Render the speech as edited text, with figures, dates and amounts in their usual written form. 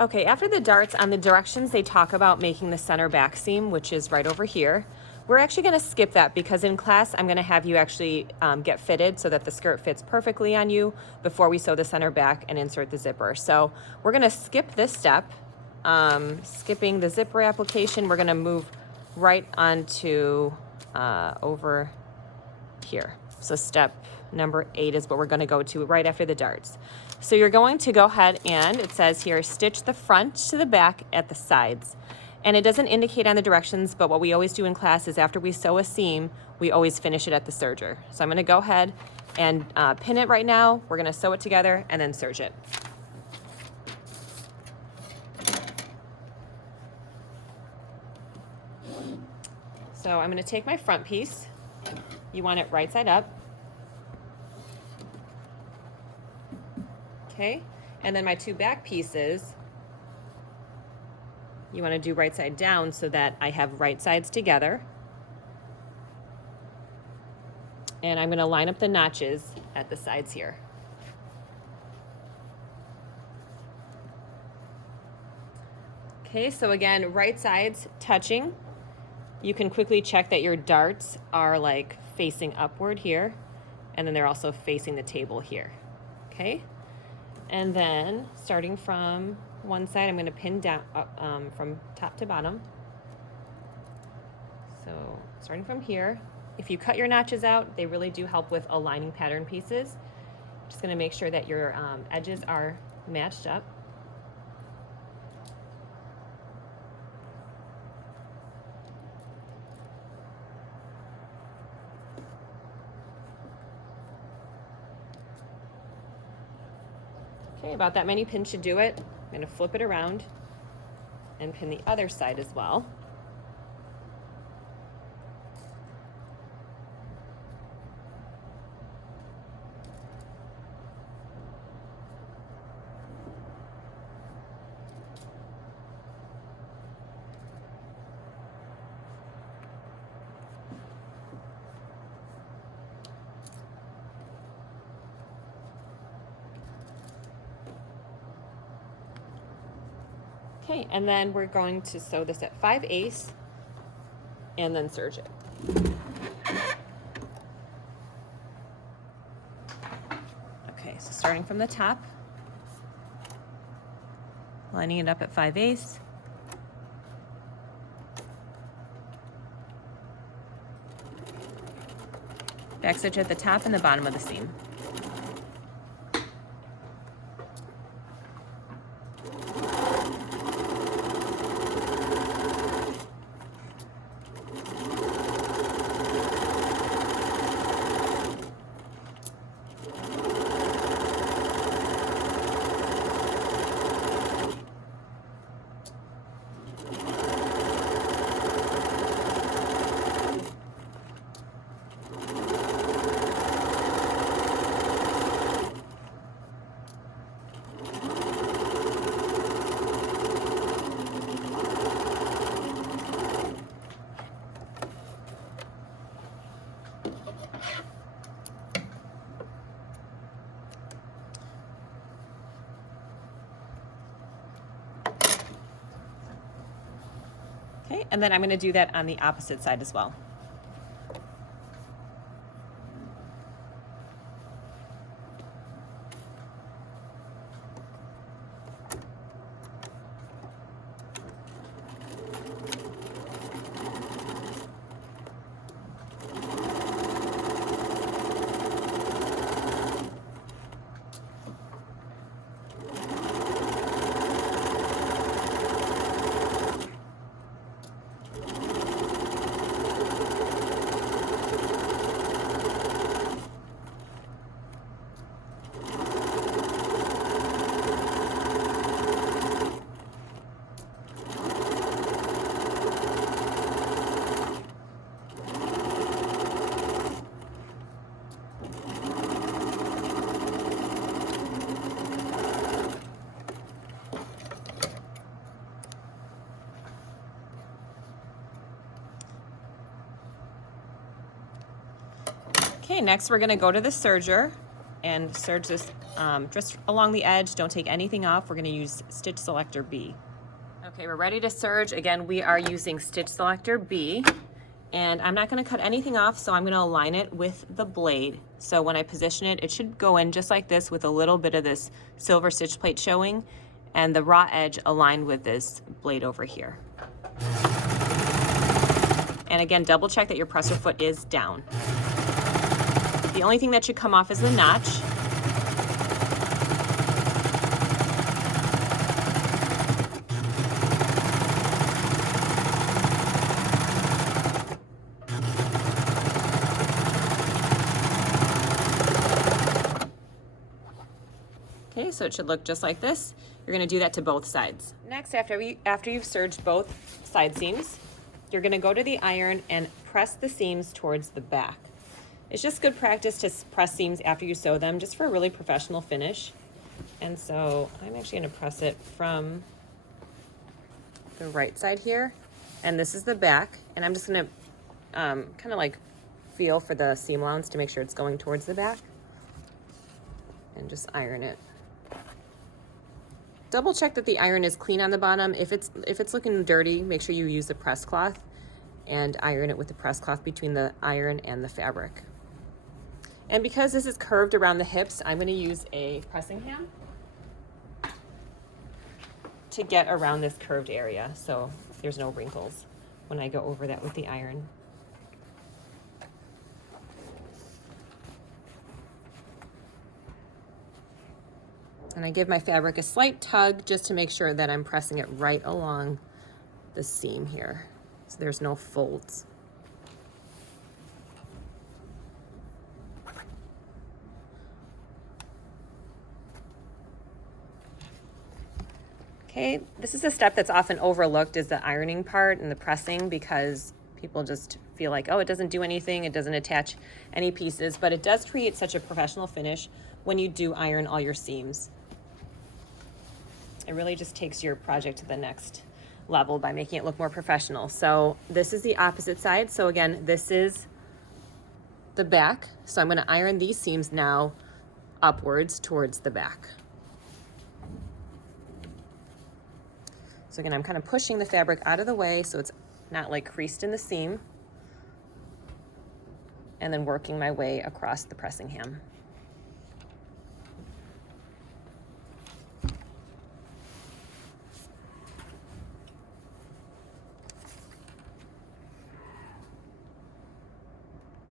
Okay, after the darts, on the directions they talk about making the center back seam, which is right over here. We're actually going to skip that because in class I'm going to have you actually get fitted so that the skirt fits perfectly on you before we sew the center back and insert the zipper. So we're going to skip this step. Skipping the zipper application, we're going to move right onto over here. So step number 8 is what we're going to go to right after the darts. So you're going to go ahead and, it says here, stitch the front to the back at the sides. And it doesn't indicate on the directions, but what we always do in class is after we sew a seam, we always finish it at the serger. So I'm going to go ahead and pin it right now. We're going to sew it together and then serge it. So I'm going to take my front piece. You want it right side up. Okay, and then my 2 back pieces, you want to do right side down so that I have right sides together. And I'm going to line up the notches at the sides here. Okay, so again, right sides touching. You can quickly check that your darts are like facing upward here, and then they're also facing the table here. Okay, and then starting from one side, I'm going to pin down from top to bottom. So starting from here, if you cut your notches out, they really do help with aligning pattern pieces. Just going to make sure that your edges are matched up. Okay, about that many pins should do it. I'm going to flip it around and pin the other side as well. Okay, and then we're going to sew this at 5/8 and then serge it. Okay, so starting from the top, lining it up at 5/8. Back stitch at the top and the bottom of the seam. Okay, and then I'm going to do that on the opposite side as well. Okay, next we're going to go to the serger and serge this just along the edge. Don't take anything off. We're going to use stitch selector B. Okay, we're ready to serge. Again, we are using stitch selector B, and I'm not going to cut anything off, so I'm going to align it with the blade. So when I position it, it should go in just like this with a little bit of this silver stitch plate showing, and the raw edge aligned with this blade over here. And again, double check that your presser foot is down. The only thing that should come off is the notch. Okay, so it should look just like this. You're gonna do that to both sides. Next, after you've serged both side seams, you're gonna go to the iron and press the seams towards the back. It's just good practice to press seams after you sew them, just for a really professional finish. And so I'm actually gonna press it from the right side here, and this is the back, and I'm just gonna kind of like feel for the seam allowance to make sure it's going towards the back, and just iron it. Double check that the iron is clean on the bottom. If it's looking dirty, make sure you use the press cloth and iron it with the press cloth between the iron and the fabric. And because this is curved around the hips, I'm going to use a pressing hand to get around this curved area so there's no wrinkles when I go over that with the iron. And I give my fabric a slight tug just to make sure that I'm pressing it right along the seam here, so there's no folds. Okay, this is a step that's often overlooked, is the ironing part and the pressing, because people just feel like, oh, it doesn't do anything, it doesn't attach any pieces, but it does create such a professional finish when you do iron all your seams. It really just takes your project to the next level by making it look more professional. So this is the opposite side. So again, this is the back. So I'm going to iron these seams now upwards towards the back. So again, I'm kind of pushing the fabric out of the way so it's not like creased in the seam, and then working my way across the pressing ham.